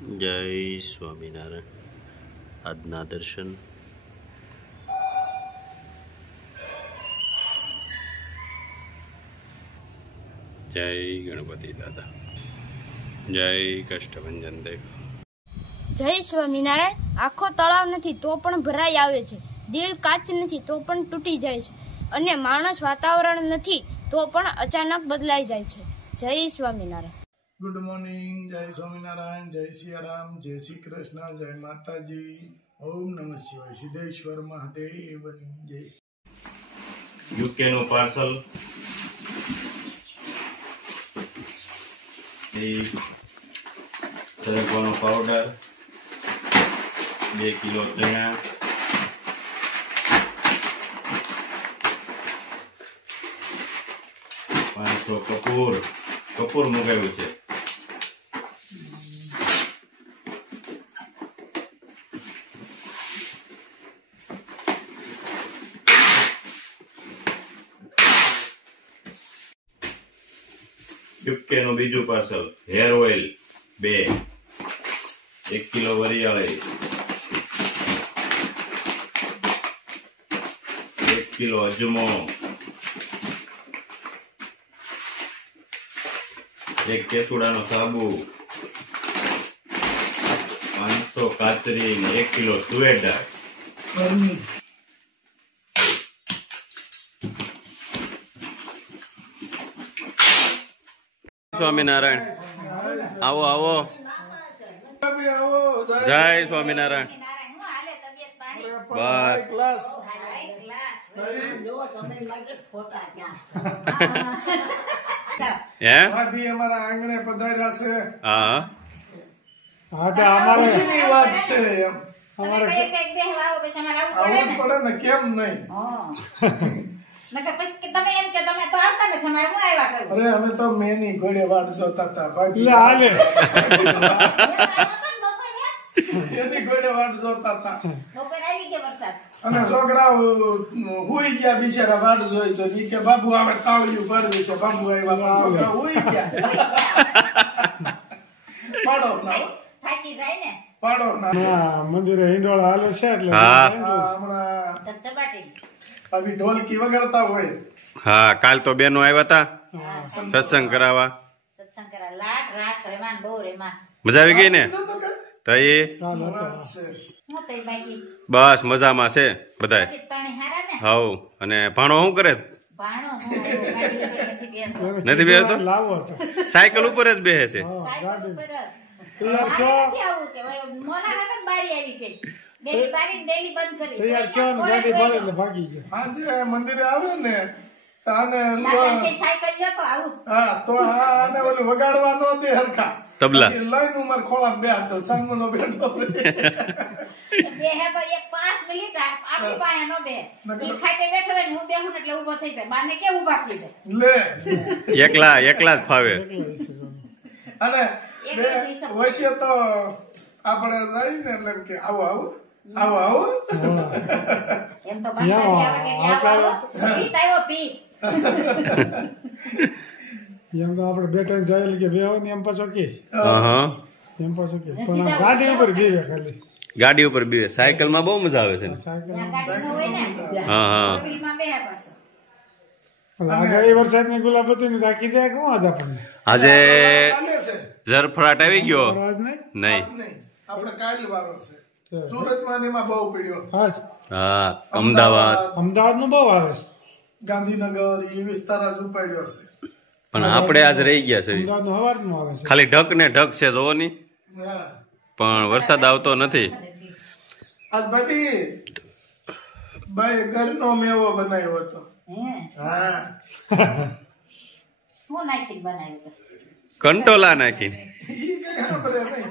જય સ્વામિનારાયણ. આજના દર્શન જય ગણપતિ દાદા, જય કષ્ટભંજન દેવ. જય સ્વામિનારાયણ. આખો તળાવ નથી તો પણ ભરાઈ આવે છે, દિલ કાચ નથી તો પણ તૂટી જાય છે, અને માણસ વાતાવરણ નથી તો પણ અચાનક બદલાઈ જાય છે. જય સ્વામિનારાયણ. Good morning. જય સ્વામિનારાયણ, જય સિયારામ, જય શ્રી કૃષ્ણ, જય માતાજી. ઓમ નમઃ શિવાય. સિદ્ધેશ્વર મહાદેવની જય. યુકે નું પાર્સલ સરગવાનો પાવડર, 2 કિલો ચણા, 500 કપૂર મંગાવ્યું છે. યુકે નું બીજું પાર્સલ હેર ઓઇલ 2, 1 કિલો વરિયાળી, 1 કિલો અજમો, 1 કેસુડાનો સાબુ, 500 કાચરી, 1 કિલો તુવેર દાળ. સ્વામિનારાયણ. આવો આવો. જય સ્વામિનારાયણ. બસ ભાભી અમારા આંગણે પધાર્યા છે. હા હા, તો અમારે ખુશીની વાત છે. એમ અમારે આવું જ પડે ને, કેમ નહીં? અરે અમે તો મેની ઘોડે વાટ જોતા હતા ભાભી. એની ઘોડે વાટ જોતા હતા અને છોકરાઓ હુઈ ગયા બિચારા વાટ જોઈ છે. ઈ કે બાબુ આવે તાવડિયું પાડવી છે. બાબુ આવ્યા, છોકરા હુઈ ગયા. પાડો ના થાકી જાય ને. પાડો ના મંદિરે હિંડોળા હાલે છે એટલે હમણાં ધબધબાટી અભી ઢોલકી વગાડતા હોય. હા, કાલ તો બેનો આવ્યા હતા સત્સંગ કરાવવા. સત્સંગ કરા લાટ રાસ રહેમાન બહુ રહેમાન. મજા આવી ગઈ ને? તો એ વાત છે. હું તઈ બાકી બસ મજામાં છે બધાય. પાણી હારા ને. હાઉ. અને ભાણો શું કરે? ભાણો હું ગાડી ઉપર નથી બેહતો. નથી બેહતો? લાવો તો સાયકલ ઉપર જ બેસે છે. સાયકલ ઉપર જ. તૈયાર છો? નથી આવું કે મોના હતા બારી આવી ગઈ. ડેલી બારી ડેલી બંધ કરી. તૈયાર છો ને ગાડી ભરે એટલે ભાગી ગયા. આજે મંદિરે આવે ને તાને સાયકલ જતો આવું. હા, તો આને ઓલું વગાડવા નો દે હરખા તબલા લઈને ઉમર ખોળા બેઠો ચાંદનો બેઠો. બે હે તો એક 5 મિનિટ આટલી પાયા નો બે. ઈ ખાટે બેઠો હોય ને હું બેહું એટલે ઊભો થઈ જાય. બાને કે ઊભા થઈ જાય. લે એકલા જ ફાવે. અને વૈસે તો આપણે જઈને એટલે કે આવો આવો આવો આવો એમ તો બાંધવાની આવડે કે આવો આવો પી તાયો પી. એમ તો આપણે બેઠા જાય કે બેહો ને એમ પાછો કે હા, એમ પાછો કે પણ આ ગાડી ઉપર બેવે ખાલી. ગાડી ઉપર બે. સાયકલ માં બહુ મજા આવે છે. સાયકલ ગાડી નો હોય ને. હા હા. માં બેહે પાછો. આગાહી વરસાદની ગુલાબતી રાખી દે કોણ આજ આપણને આજે ચાલે છે. ઝરફરાટ આવી ગયો આજ નહીં નહીં. નહીં, આપણે કાલ વારો છે. સુરતમાં ને એમાં બહુ પડ્યો. હા, અમદાવાદ નું બહુ આવે છે. ગાંધીનગર એ વિસ્તાર જ ઉપાડ્યો છે. પણ આપણે આજ રહી ગયા છે. અમદાવાદ નું હવાર નું આવે છે. ખાલી ઢક ને ઢક છે જોવો ની, હા, પણ વરસાદ આવતો નથી. આજ ભાભી ઘરનો મેવો બનાવ્યો હતો. હે હા, હું નાખી બનાવ્યું તો. કંટોલા નાખીને. ઈ કઈ સાંભળે નહીં.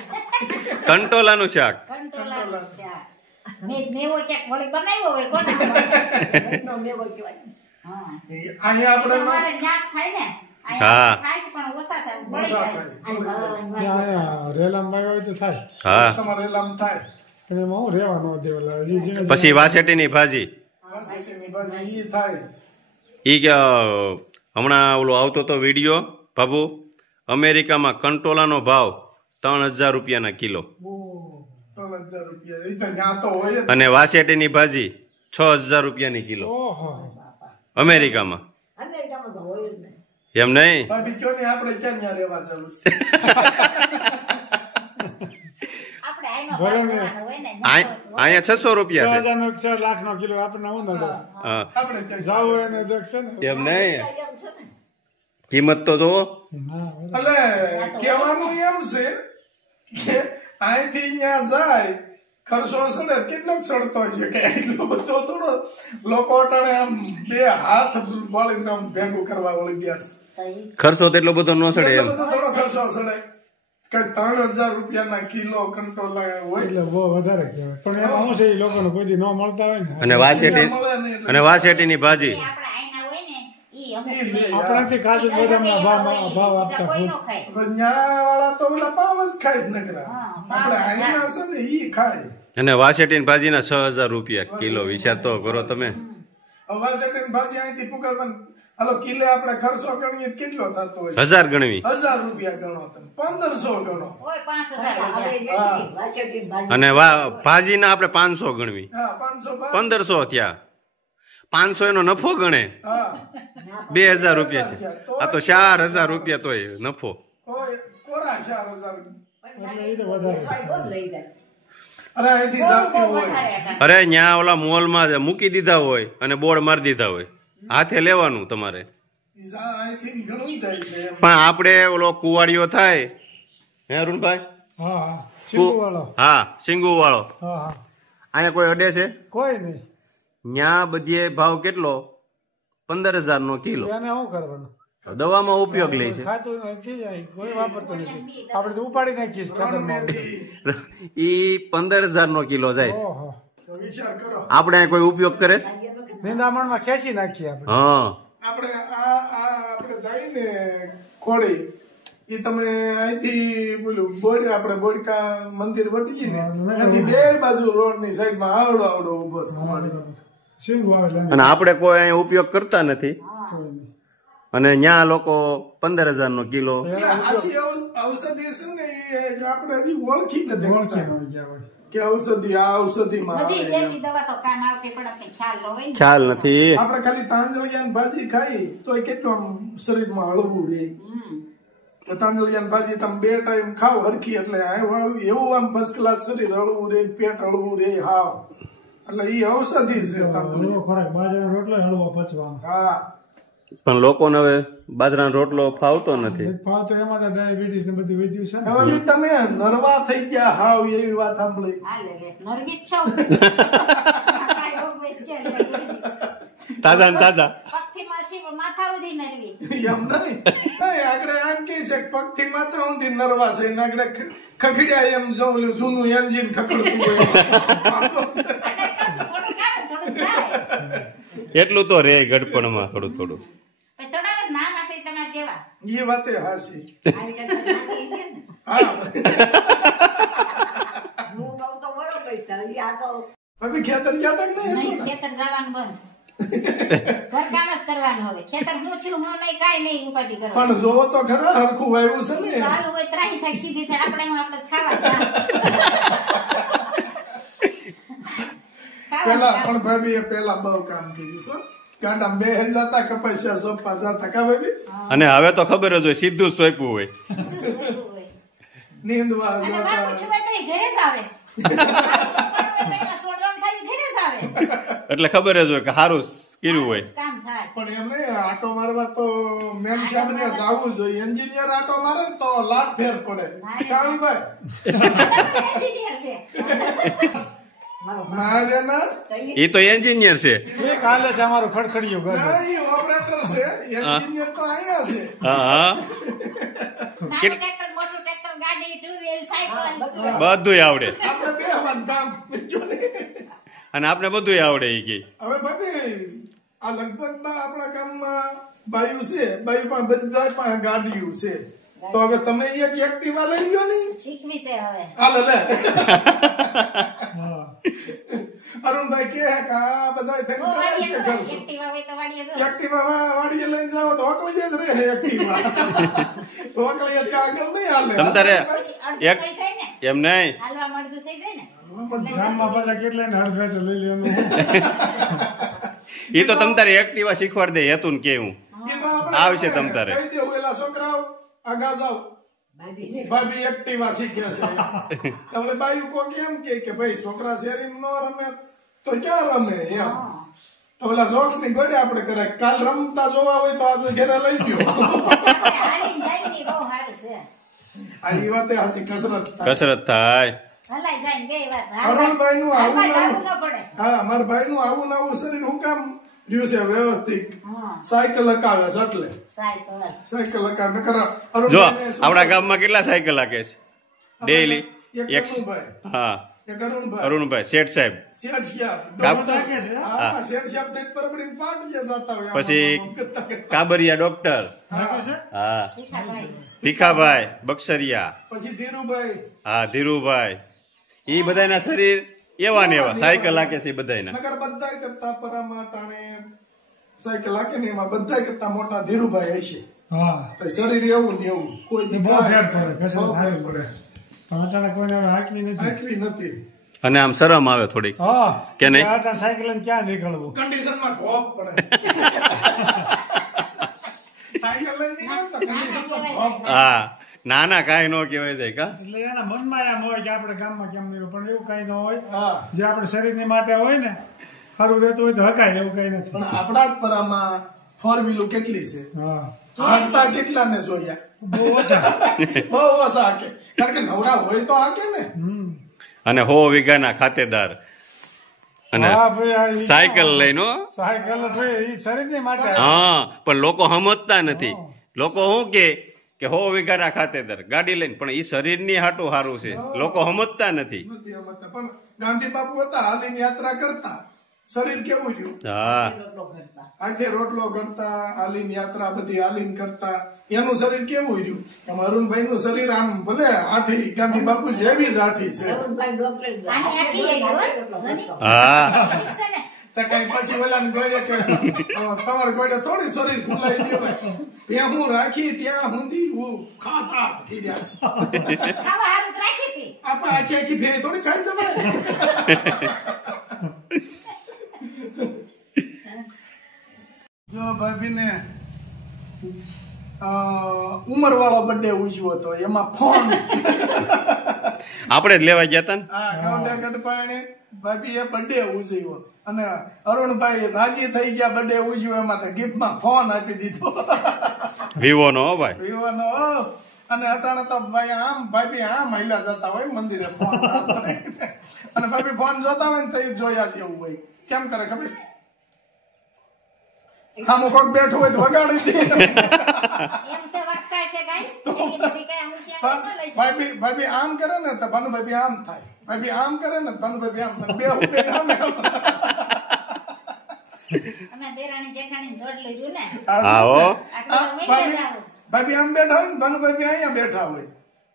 કંટોલાનું શાક. કંટ્રોલર શાક. મેવો ક્યાંક વળી બનાવ્યો હોય કોને ઘરનો મેવો કહેવાય. હા અહીંયા આપણે તમારે ન્યાસ થાય ને. હા. થાય છે પણ ઓછા થાય બળી ઓછા જાય. થાય. અહીંયા રેલામાં હોય તો થાય હા, તમારે લામ થાય. પણ એમાં હું રહેવાનો દેવલા પછી વાસેટીની ભાજી. વાસેટીની ભાજી ઈ થાય. ઈ કે હમણાં ઓલો આવતો તો વિડીયો બાબુ, અમેરિકામાં કંટોલાનો ભાવ 3,000 રૂપિયાના કિલો. 3,000 રૂપિયા એ તો ન્યા તો હોય જ. અને વાસેટીની ભાજી 6,000 રૂપિયાની કિલો ઓહો અમેરિકામાં. એમ નહીં, ભાભી કયો ને આપણે ક્યાં ન્યા રહેવા જવું છે? અહીંયા 600 રૂપિયા છે. 6 લાખનો કિલો આપણને હું નડે હા, આપણે ક્યાં જાવ એને દેખ છે ને એમ નહીં, કિંમત તો જોવો. હા એટલે કહેવાનું એમ છે કે અહીંથી અહીંયા જાય ખર્ચો સડે કેટલો સડતો છે કે એટલો બધો થોડો લોકો અટાણે આમ બે હાથ વળીને આમ ભેગું કરવા વળી ગયા છે. ખર્ચો તો એટલો બધો ન સડે એટલો એમ. બધો થોડો ખર્ચો સડે કે 3,000 રૂપિયાના કિલો કંટ્રોલ હોય એટલે બહુ વધારે કહેવાય પણ એમાં શું છે એ લોકોને કોઈ દી ન મળતા હોય ને અને વાસેટી મળે નહીં એટલે અને વાસેટીની ભાજી આપણાથી કાજુ બદામના ભાવ આપતા ખુદ. ન્યા વાળા તો ઓલા પાવ જ ખાય જ નકરા આપણે અહીંના છે ને ઈ ખાય. અને વાસેટીની ભાજીના 6,000 રૂપિયા કિલો. વિચાર તો કરો તમે. વાસેટીની ભાજી અહીંથી પુગાડવાનું હાલો કિલે આપણે ખર્ચો ગણીએ કેટલો થતો હોય? 1000 ગણવી 1,000 રૂપિયા ગણો તમે, 1,500 ગણો. અને ભાજીના આપણે 500 ગણવી, હા 500 1500 થયા. 500 એનો નફો ગણે, હા 2,000 રૂપિયા છે. આ તો 4,000 રૂપિયા તોય નફો. કોઈ કોરા 4,000. એટલે એ તો વધારે અરે અહીંથી જાતી હોય અરે ન્યા ઓલા મોલમાં મૂકી દીધા હોય અને બોર્ડ મારી દીધા હોય, હાથે લેવાનું તમારે. અહીંથી ઘણું જાય છે એમ. પણ આપણે ઓલો કુવાડીઓ થાય હે અરુણભાઈ, હા હા શીંગુ વાળો હા સિંગુ વાળો, હા હા અહીંયા કોઈ અડે છે? કોઈ નહીં ન્યા બધીએ ભાવ કેટલો? 15,000 નો કિલો. એને શું કરવાનું દવામાં ઉપયોગ લે છે. ખાતું નથી જાય કોઈ વાપરતો નથી આપણે તો ઉપાડી નાખીએ ખાતરમાં. ઈ 15,000 નો કિલો જાય છે. ઓહો તો વિચાર કરો આપણે અહીં કોઈ ઉપયોગ કરે છે? નિંદામણમાં ખેંચી નાખીએ આપણે. હા, આપણે આપણે જઈને ખોડી એ તમે અહીંથી બોલું બોડી આપણે બોડકા મંદિર વટી ને ત્યાંથી બે બાજુ રોડ ની સાઈડ માં આવડો આવડો ઉભો છે. શીંગુ આવે અને આપણે કોઈ અહીં ઉપયોગ કરતા નથી કોઈ નહીં. અને ન્યા લોકો 15,000 નો કિલો. એટલે આછી ઔષધિ છે ને એ આપણે હજી ઓળખી નથી ઓળખી શકતા ન ગયા હોય. કે ઔષધિ આ ઔષધિમાં આવે એમ. ખ્યાલ નથી. આપણે ખાલી તાંજળિયાની ભાજી ખાઈ તોય કેટલું આમ શરીરમાં હળવું રહે. તાંજળિયાની ભાજી તમે 2 ટાઈમ ખાવ હરખી એટલે એવું આમ ફર્સ્ટ ક્લાસ શરીર હળવું રહે, પેટ હળવું રહે. હાવ એટલે ઈ ઔષધિ છે તાંજળિયા. હળવો ખોરાક બાજરાનો રોટલો હળવો પચવામાં. હા પણ લોકોને હવે બાજરાનો રોટલો ફાવતો નથી. ભાવ તો એમાં તો ડાયાબિટીસ ને બધું વધ્યું છે ને. હવે બી તમે નરવા થઈ ગયા હાવ એવી વાત સાંભળી. તાજા ને તાજા. એમ નહીં આગળ એમ કે છે પગથી માથા સુધી નરવા છે ને આગળ ખખડ્યા એમ જો ઓલું જૂનું એન્જિન ખખડતું હોય. એટલું તો રે ગડપણમાં થોડું થોડું. એ વાતે હાસી. હા ભાભી ખેતર ગયા તા કે નહીં? ખેતર જવાનું બંધ, ઘરકામ જ કરવાનું. હવે ખેતર હું છું હું નહીં કાંઈ નહીં ઉપાધિ કરવા. પણ જોવો તો ખરા હરખું વાવ્યું છે ને. આવી હોય ત્રાહી થાય સીધી થાય આપણે ખાવા પેલા પણ ભાભી એ પેલા બહુ કામ કર્યું છે. ગાંડા બે જતા કપાસિયા સોંપવા જતા કા ભાભી? અને હવે તો ખબર જ હોય, સીધું જ સોંપ્યું હોય. નીંદવા અને જતા. બાપુ છુપાય તો ઘરે જ આવે. છોડવાનું થાય ઘરે જ આવે. એટલે ખબર જ હોય કે સારું કર્યું હોય. કામ થાય. પણ એમ નહીં આટો મારવા તો મેન સાહેબ ને જવું જોઈએ. એન્જિનિયર આટો મારે ને તો લાટ ફેર પડે. કામ ભાઈ એન્જિનિયર છે. મારે ના એ તો એન્જિનિયર છે. ઠીક હાલે છે અમારું ખડખડિયું ઘર. ઓપરેટર છે. એન્જિનિયર તો અહીંયા છે. હા હા, નાનું ટ્રેક્ટર, મોટું ટ્રેક્ટર, ગાડી, ટુ વ્હીલ, સાયકલ બધું આવડે. આપણે બેહવાનું કામ બીજું નહીં. અને આપણે બધું આવડે એ કે. હવે ભાભી આ લગભગ આપણા ગામમાં બાયુ છે. બાયુ પણ બધા પણ ગાડીઓ છે. તો હવે તમે એક એક્ટિવા લઈ ગયો ને. શીખવી છે હવે. હાલે લે. હા અરુણભાઈ કે આ બધા થઈને કરાય છે ખર્ચો. એક્ટિવા હોય તો વાડીએ જવું. એક્ટિવા વાડીએ લઈને જાઓ તો અકળી જ રહે એક્ટિવા. ઢોકળીયાથી આગળ નહીં હાલે. તમ તારે પછી અડધું એક થઈ જાય ને એમ નહીં હાલવા મળતું થઈ જાય ને ગામમાં પાછા કેટલાય ને હરભેટ લઈ લેવાનું એ તો તમ તારે એક્ટિવા શીખવાડ દે હેતું ને કેવું એ તો આપણે આવશે તમ તારે. કહી દેવું, એલા છોકરાઓ આગા જાઓ, ભાભી એક્ટિવા શીખે છે. તમને બાયું કોક એમ કે ભાઈ છોકરા શેરી નો રમે તો ક્યાં રમે એમ. તો ઓલા જોક્સ ની ગોડે આપણે કરાય. કાલ રમતા જોવા હોય તો આજે ઘરે લઈ ગયો. હાલીને જાય ને બહુ સારું છે આ ઈ વાતે હાસી કસરત થાય. કસરત થાય. હલાઈ જાય ને બે વાર અરુણભાઈ નું આવું હાલવા આવું જવું ન પડે હા મારા ભાઈ નું આવું નવું શરીર હું કામ રહ્યું છે વ્યવસ્થિત. હા સાયકલ હકાવે છે એટલે સાયકલ સાયકલ હકાવે નકર જો અરુણભાઈને શું આપણા ગામમાં કેટલા સાયકલ હાકે છે ડેઈલી? એક અરુણભાઈ, હા એક અરુણભાઈ, અરુણભાઈ શેઠ સાહેબ. શેઠ શ્યામ. કાબ- હા, શેઠ શ્યામ ટેટ પર પડીને પાટ જે જતા હોય આમ પછી આમ કરતા કરતા. કાબરિયા ડોક્ટર. હા ભીખાભાઈ બક્ષરિયા. પછી ધીરુભાઈ, હા ધીરુભાઈ. ઈ બધાના શરીર એવા ને એવા સાયકલ હાકે છે બધાના. નકર બધાય કરતા પરામાં ટાણે સાયકલ હાકે ને એમાં બધાય કરતા મોટા ધીરુભાઈ હશે. હા તો શરીર એવું ને એવું કોઈ દી બહુ ફેર પડે, બહુ કસરત ફેર સારી પડે. પણ અચાનક કોઈને હવે હાંકવી નથી. હાંકવી નથી. અને આમ શરમ આવે થોડીક. હા કે નહીં? આટા સાયકલ લઈને ક્યાં નીકળવું? કન્ડિશનમાં ઘોપ પડે. સાયકલ લઈને નીકળતા કન્ડિશનમાં ઘોપ. હા ના ના કાંઈ ન કહેવાય જાય કા. એટલે એના મનમાં એમ હોય કે આપણે ગામમાં કેમ નહીં, પણ એવું કઈ ન હોય. હા જે આપણે શરીરની માટે હોય ને સારું રહેતું હોય તો હકાય, એવું કઈ નથી. પણ આપણા જ પરામાં ફોર વ્હીલો કેટલી છે, હા હાંકતા કેટલા ને જોયા? બહુ ઓછા. બહુ ઓછા હાકે. કારણ કે નવરા હોય તો હાકે ને. અને 100 વીઘાના ખાતેદાર અને હા ભાઈ, આ ઈ સાયકલ લઈને હો. સાયકલ ભાઈ ઈ શરીરની માટે. હા પણ લોકો સમજતા નથી. લોકો શું કે 100 વીઘાના ખાતેદાર ગાડી લઈને, પણ ઈ શરીરની હાટું સારું છે. લોકો સમજતા નથી. નથી સમજતા. પણ ગાંધી બાપુ હતા, હાલીને યાત્રા કરતા, શરીર કેવું રહ્યું? હા આખે રોટલો કરતા, હાલીને યાત્રા બધી હાલીને કરતા, એનું શરીર કેવું રહ્યું? એમ અરુણભાઈ નું શરીર આમ ભલે આઠી ગાંધી બાપુ જેવી જ આઠી છે. હા તો કઈ પછી ઓલા ગોળે કે તમારે ગોળે થોડી શરીર ફૂલાઈ દેવાય. ત્યાં હું રાખી ત્યાં સુધી હું ખાતા જ કીધા. ખાવા હારું તો રાખી હતી આપણે આખી આખી ફેરી થોડી ખાઈ જવાય. જો ભાભીને ઉંમર વાળો બર્થડે ઉજવ્યો હતો, એમાં ફોન આપણે જ લેવા ગયા હતા ને. હા ગૌડા ગઢપાણે ભાભીએ બર્થડે ઉજવ્યો અને અરુણભાઈ રાજી થઈ ગયા બર્થડે ઉજવ્યો, એમાં તો ગિફ્ટમાં ફોન આપી દીધો વિવો નો હો ભાઈ. વિવાનો. અને અટાણે તો ભાઈ આમ ભાભી આમ હાલ્યા જતા હોય મંદિરે ફોન અને ભાભી ફોન જોતા હોય ને તો જોયા છે એવું હોય. કેમ કરે ખબર છે? આમ કોક બેઠું હોય તો વગાડી દે. એમ તો વર્તા છે કાઈ એની બધી કઈ અમુશિયા ન લઈ જાય ભાભી આમ કરે ને તો ભાનુભાભી આમ થાય, ભાભી આમ કરે ને ભાનુભાભી આમ થાય, બે ઉભે આમ અમે દેરાણી જેઠાણી જોડ લઈ રહ્યું ને હા હો. આટલું તો મહિને જ આવું ભાભી આમ બેઠા હોય ને ભાનુભાભી અહીંયા બેઠા હોય,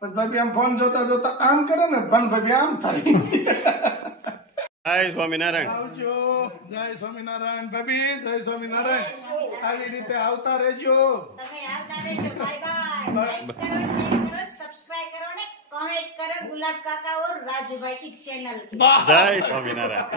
પછી ભાભી આમ ફોન જોતા જોતા આમ કરે ને ભાનુભાભી આમ થાય. જય સ્વામિનારાયણ. આવજો. જય સ્વામિનારાયણ ભાભી, જય સ્વામિનારાયણ. આવી રીતે આવતા રહેજો. તમે આવતા રહેજો. Bye bye. લાઈક કરો, શેર કરો, સબસ્ક્રાઇબ કરો અને કમેન્ટ કરો ગુલાબ કાકા और राजू भाई की चैनल की. જય સ્વામિનારાયણ.